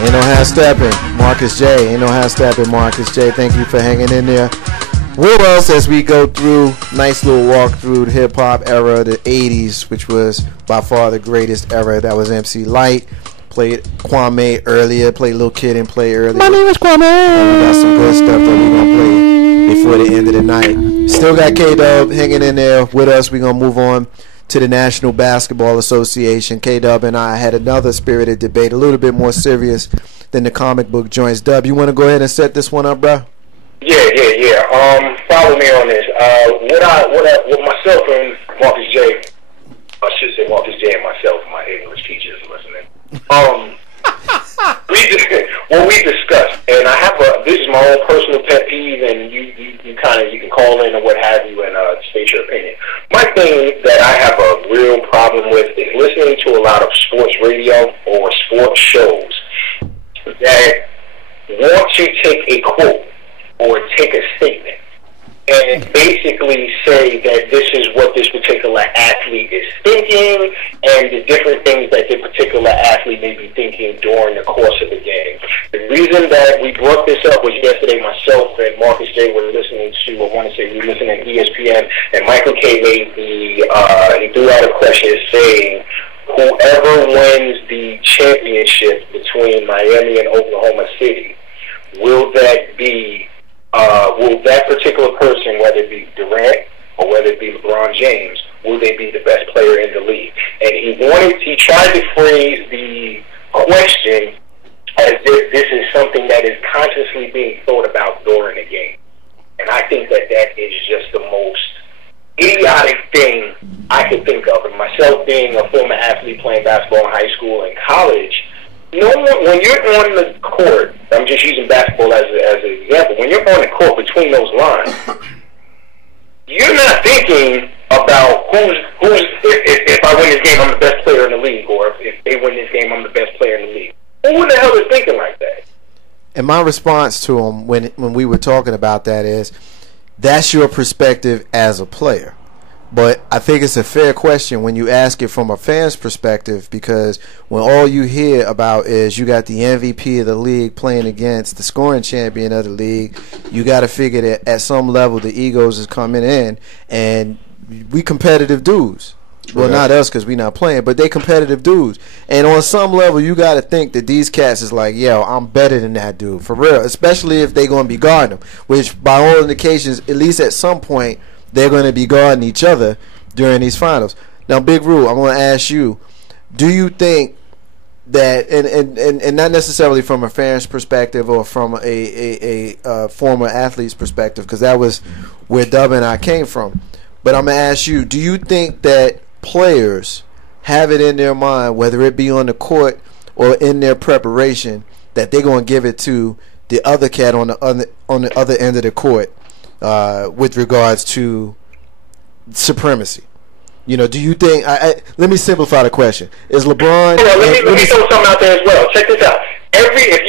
Ain't no half stepping, Marcus J. Ain't no half stepping, Marcus J. Thank you for hanging in there with us as we go through nice little walk through the hip hop era of the 80s, which was by far the greatest era. That was MC Lyte. Played Kwame earlier, played Lil Kid and Play earlier. My name is Kwame. We got some good stuff that we're gonna play before the end of the night. Still got K-Dub hanging in there with us. We're gonna move on to the National Basketball Association. K-Dub and I had another spirited debate, a little bit more serious than the comic book joints. Dub, you want to go ahead and set this one up, bro? Yeah. Follow me on this. What myself and Marcus J, I should say Marcus J and myself, my English teachers listening. What we discussed, and I have this is my own personal pet peeve, and you can call in or what have you and state your opinion. My thing that I have a real problem with is listening to a lot of sports radio or sports shows that want to take a quote or take a statement and basically say that this is what this particular athlete is thinking and the different things that the particular athlete may be thinking during the course of the game. The reason that we brought this up was yesterday myself and Marcus J were listening to, I want to say we were listening to ESPN, and Michael K made he threw out a question saying, whoever wins the championship between Miami and Oklahoma City, will that particular person, whether it be Durant or whether it be LeBron James, will they be the best player in the league? And he tried to phrase the question as if this is something that is consciously being thought about during the game. And I think that is just the most idiotic thing I can think of. And myself being a former athlete playing basketball in high school and college, when you're on the court, I'm just using basketball as an example, when you're on the court between those lines, you're not thinking about if I win this game, I'm the best player in the league, or if they win this game, I'm the best player in the league. Who the hell is thinking like that? And my response to him when we were talking about that is, that's your perspective as a player. But I think it's a fair question when you ask it from a fan's perspective, because when all you hear about is you got the MVP of the league playing against the scoring champion of the league, you got to figure that at some level the egos is coming in, and we competitive dudes. Well, not us because we not playing, but they competitive dudes. And on some level, you got to think that these cats is like, yo, I'm better than that dude, for real, especially if they going to be guarding them, which by all indications, at least at some point, they're going to be guarding each other during these finals. Now, Big Rule, I'm going to ask you, do you think that, and not necessarily from a fan's perspective or from a former athlete's perspective, because that was where Dub and I came from, but I'm going to ask you, do you think that players have it in their mind, whether it be on the court or in their preparation, that they're going to give it to the other cat on the other end of the court? With regards to supremacy, do you think? Let me simplify the question: is LeBron? Let me throw something out there as well. Check this out. If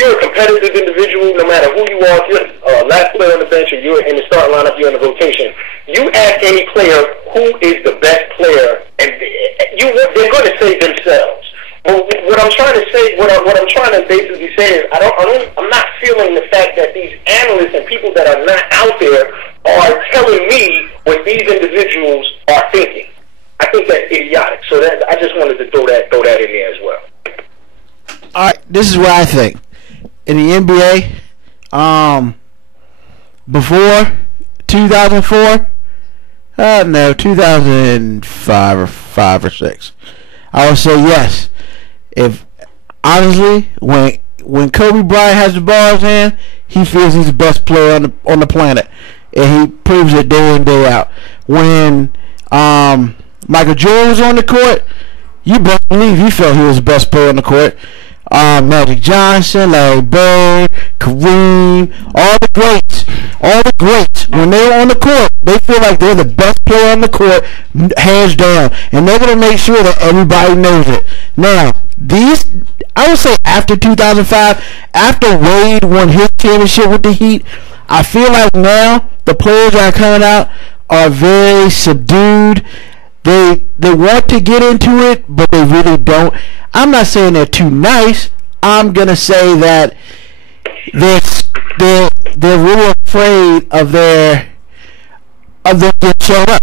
you're a competitive individual, no matter who you are, if you're last player on the bench or you're in the starting lineup, you're in the rotation. You ask any player who is the best player, and they're going to say themselves. What I'm trying to say, what I'm trying to basically say is, I'm not feeling the fact that these analysts and people that are not out there are telling me what these individuals are thinking. I think that's idiotic. So I just wanted to throw that in there as well. All right, this is what I think. In the NBA, before 2004, no, 2005 or 5 or 6, I would say yes. If honestly, when Kobe Bryant has the ball in his hand, he feels he's the best player on the planet, and he proves it day in, day out. When Michael Jordan was on the court, you better believe he felt he was the best player on the court. Magic Johnson, Larry Bird, Kareem, all the greats, when they're on the court, they feel like they're the best player on the court, hands down, and they're going to make sure that everybody knows it. Now, I would say after 2005, after Wade won his championship with the Heat, I feel like now the players that are coming out are very subdued. They want to get into it, but they really don't. I'm not saying they're too nice. I'm gonna say that they're really afraid of them getting showed up.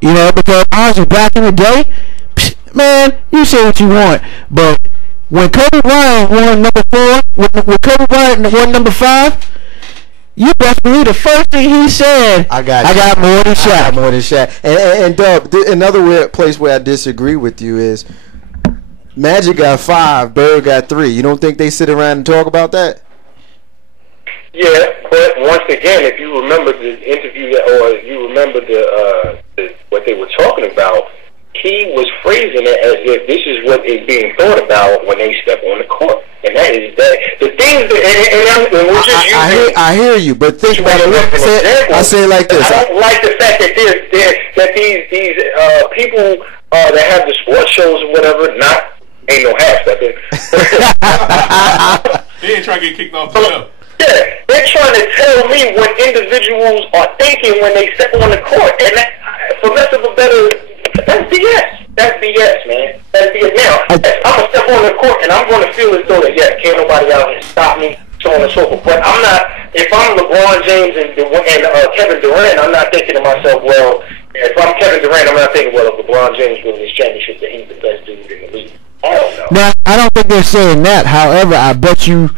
You know, because honestly, back in the day, man, you say what you want, but when Kobe Bryant won number 4, when Kobe Bryant won number 5, you best believe the first thing he said, I got more than Shaq. I got more than Shaq. And Dub, another place where I disagree with you is Magic got 5, Bird got 3. You don't think they sit around and talk about that? Yeah, but once again, if you remember the interview or you remember the what they were talking about, he was phrasing it as if this is what is being thought about when they step on the court, and that is that the things that and we're just using. I hear you, but think about it. I say it like this. I don't like the fact that these people that have the sports shows or whatever, ain't no half stepping. They ain't trying to get kicked off the show. Yeah, they're trying to tell me what individuals are thinking when they step on the court, and that, for less of a better, that's BS. That's BS, man. That's BS. Now, I'm gonna step on the court, and I'm gonna feel as though that can't nobody out here stop me, so on and so forth. But I'm not. If I'm LeBron James and Kevin Durant, I'm not thinking to myself, well, if I'm Kevin Durant, I'm not thinking, well, if LeBron James wins this championship, that he's the best dude in the league. I don't know. Now, I don't think they're saying that. However, I bet you.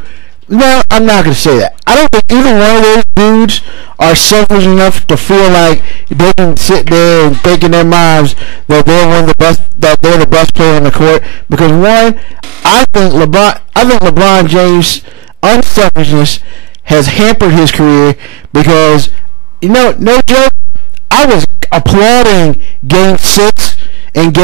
No, I'm not going to say that. I don't think either one of those dudes are selfish enough to feel like they can sit there and think in their minds that they're one of the best, that they're the best player on the court. Because one, I think LeBron James' unselfishness has hampered his career because, you know, no joke, I was applauding Game 6 and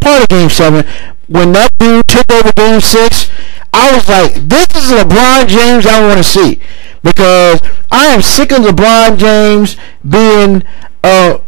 part of Game 7 when that dude took over Game 6. I was like, this is LeBron James I want to see, because I am sick of LeBron James being a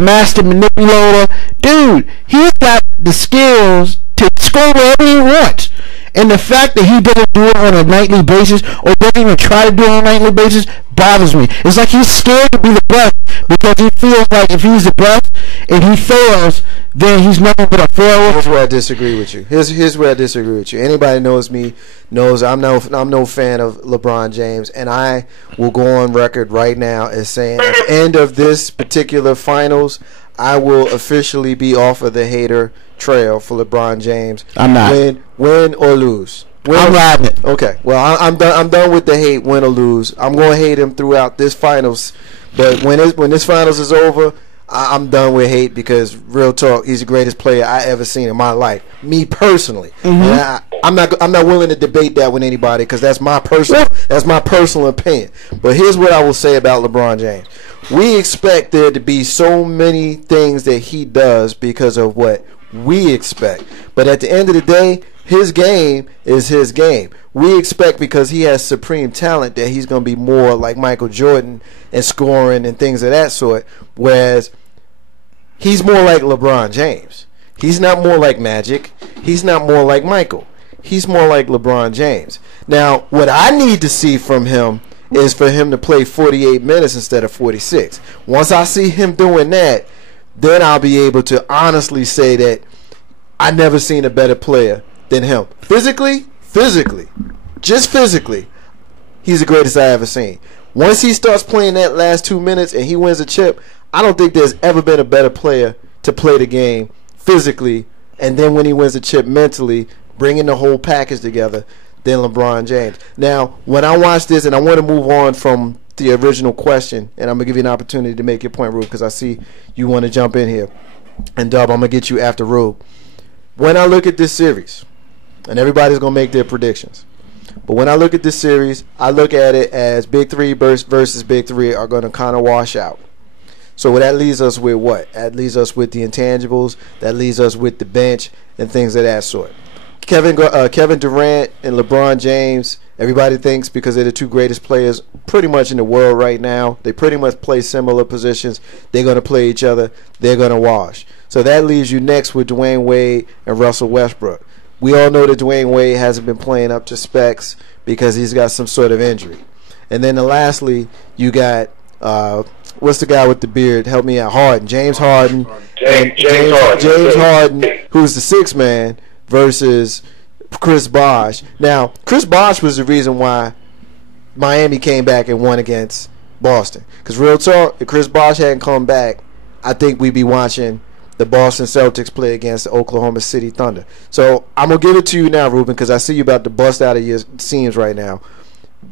master manipulator. Dude, he's got the skills to score wherever he wants. And the fact that he doesn't do it on a nightly basis or doesn't even try to do it on a nightly basis bothers me. It's like he's scared to be the best because he feels like if he's the best and he fails, then he's nothing but a failure. Here's where I disagree with you. Here's where I disagree with you. Anybody knows me knows I'm no fan of LeBron James, and I will go on record right now as saying at the end of this particular finals, I will officially be off of the hater trail for LeBron James. I'm not. Win or lose. I'm riding it. Okay. Well, I'm done with the hate, win or lose. I'm going to hate him throughout this finals, but when this finals is over, I'm done with hate because real talk, he's the greatest player I ever seen in my life. Me personally, I'm not willing to debate that with anybody because that's my personal opinion. But here's what I will say about LeBron James: we expect there to be so many things that he does because of what we expect, but at the end of the day, his game is his game. We expect because he has supreme talent that he's going to be more like Michael Jordan and scoring and things of that sort, whereas he's more like LeBron James. He's not more like Magic. He's not more like Michael. He's more like LeBron James. Now, what I need to see from him is for him to play 48 minutes instead of 46. Once I see him doing that, then I'll be able to honestly say that I never seen a better player than him. Physically, just physically, he's the greatest I ever seen. Once he starts playing that last 2 minutes and he wins a chip, I don't think there's ever been a better player to play the game physically, and then when he wins a chip mentally, bringing the whole package together, than LeBron James. Now, when I watch this, and I want to move on from the original question, and I'm going to give you an opportunity to make your point, Rube, because I see you want to jump in here. And Dub, I'm going to get you after Rube. When I look at this series, and everybody's going to make their predictions, but when I look at this series, I look at it as Big Three versus Big Three are going to kind of wash out. So what that leaves us with what? That leaves us with the intangibles. That leaves us with the bench and things of that sort. Kevin Durant and LeBron James, everybody thinks because they're the two greatest players pretty much in the world right now, they pretty much play similar positions. They're going to play each other. They're going to wash. So that leaves you next with Dwayne Wade and Russell Westbrook. We all know that Dwayne Wade hasn't been playing up to specs because he's got some sort of injury. And then lastly, you got what's the guy with the beard? Help me out. James Harden. James Harden. James Harden, who's the sixth man, versus Chris Bosh. Now, Chris Bosh was the reason why Miami came back and won against Boston. Because real talk, if Chris Bosh hadn't come back, I think we'd be watching the Boston Celtics play against the Oklahoma City Thunder. So I'm going to give it to you now, Ruben, because I see you about to bust out of your seams right now.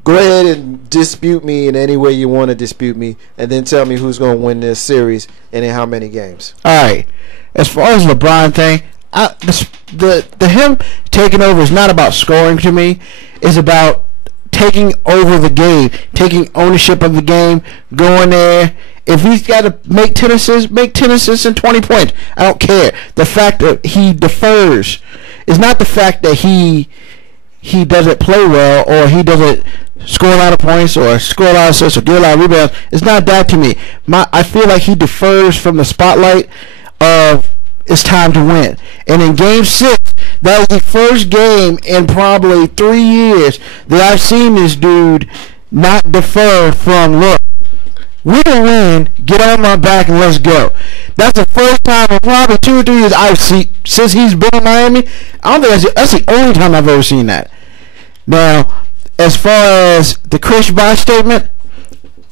Go ahead and dispute me in any way you want to dispute me, and then tell me who's going to win this series and in how many games. All right. As far as LeBron thing, the him taking over is not about scoring to me. It's about taking over the game, taking ownership of the game, going there. If he's got to make 10 assists and 20 points. I don't care. The fact that he defers is not the fact that he doesn't play well or he doesn't score a lot of points or score a lot of assists or get a lot of rebounds. It's not that to me. I feel like he defers from the spotlight of it's time to win. And in Game 6, that was the first game in probably 3 years that I've seen this dude not defer from, look, we can win, get on my back, and let's go. That's the first time in probably 2 or 3 years I've seen since he's been in Miami. I don't think that's the only time I've ever seen that. Now, as far as the Chris Bosh statement,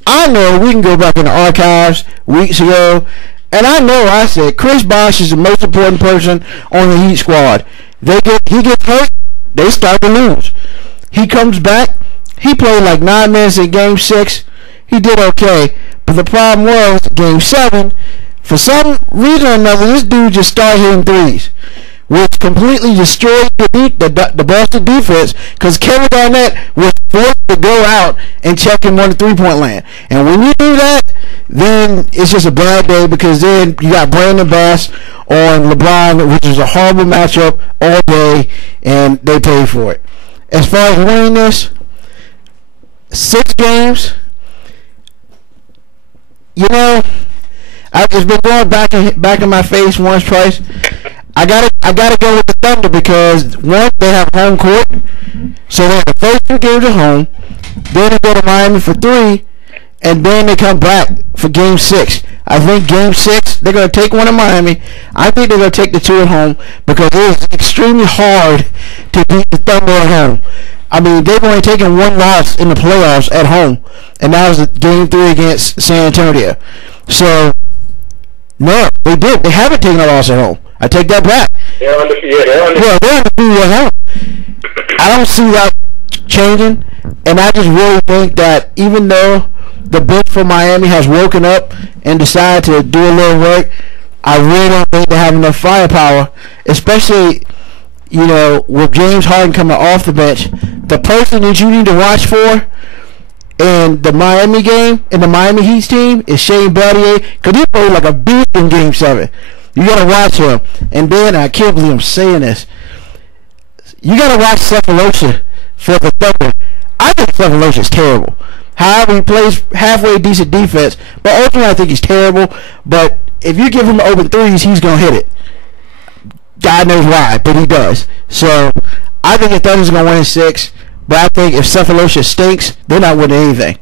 I know we can go back in the archives weeks ago, and I know I said Chris Bosh is the most important person on the Heat squad. He gets hurt, they start to lose. He comes back, he played like 9 minutes in Game 6. He did okay, but the problem was Game 7. For some reason or another, this dude just started hitting threes, which completely destroyed the Boston defense because Kevin Garnett was forced to go out and check him on the three-point land. And when you do that, then it's just a bad day because then you got Brandon Bass on LeBron, which is a horrible matchup all day, and they paid for it. As far as winning this, 6 games. You know, it's been going back in my face once, twice. I gotta go with the Thunder because one, they have home court, so they have the first 2 games at home. Then they go to Miami for 3, and then they come back for Game 6. I think Game 6 they're gonna take one in Miami. I think they're gonna take the 2 at home because it is extremely hard to beat the Thunder at home. I mean, they've only taken 1 loss in the playoffs at home, and that was Game 3 against San Antonio. So, no, they did. They haven't taken a loss at home. I take that back. They're undefeated. They're undefeated at home. I don't see that changing, and I just really think that even though the bench for Miami has woken up and decided to do a little work, I really don't think they have enough firepower, especially, you know, with James Harden coming off the bench. The person that you need to watch for in the Miami game, in the Miami Heat team, is Shane Battier, because he played like a beast in Game 7. You got to watch him. And then, I can't believe I'm saying this, you got to watch Cephalosha for the Thunder. I think Cephalosha is terrible. However, he plays halfway decent defense, but ultimately I think he's terrible. But if you give him open threes, he's going to hit it. God knows why, but he does. So, I think the Thunder's going to win in 6, but I think if Cephalosha stinks, they're not winning anything.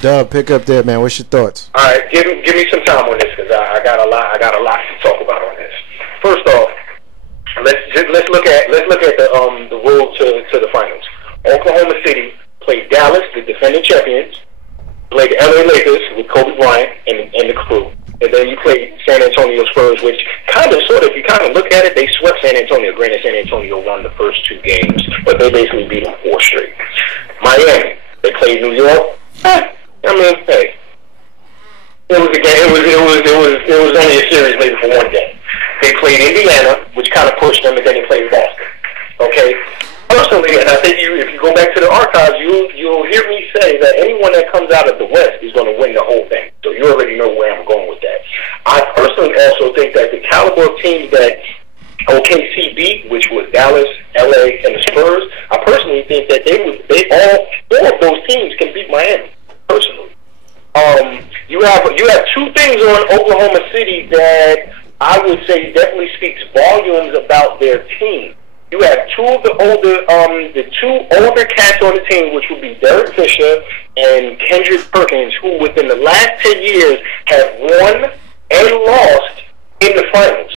Dub, pick up there, man. What's your thoughts? All right, give me some time on this because I got a lot to talk about on this. First off, let's look at the road to the finals. Oklahoma City played Dallas, the defending champions, played the LA Lakers with Kobe Bryant and the crew. And then you played San Antonio Spurs, which if you kind of look at it, they swept San Antonio. Granted, San Antonio won the first 2 games, but they basically beat them 4 straight. Miami, they played New York. I mean, hey, it was a game. It was only a series maybe for 1 game. They played Indiana, which kind of pushed them, and then they played Boston. Okay. Personally, and I think if you go back to the archives, you'll hear me say that anyone that comes out of the West is going to win the whole thing. So you already know where I'm going with that. I personally also think that the caliber of teams that OKC beat, which was Dallas, LA, and the Spurs, I personally think that all 4 of those teams can beat Miami. Personally, you have 2 things on Oklahoma City that I would say definitely speaks volumes about their team. You have 2 of the older cats on the team, which would be Derek Fisher and Kendrick Perkins, who within the last 10 years have won and lost in the finals.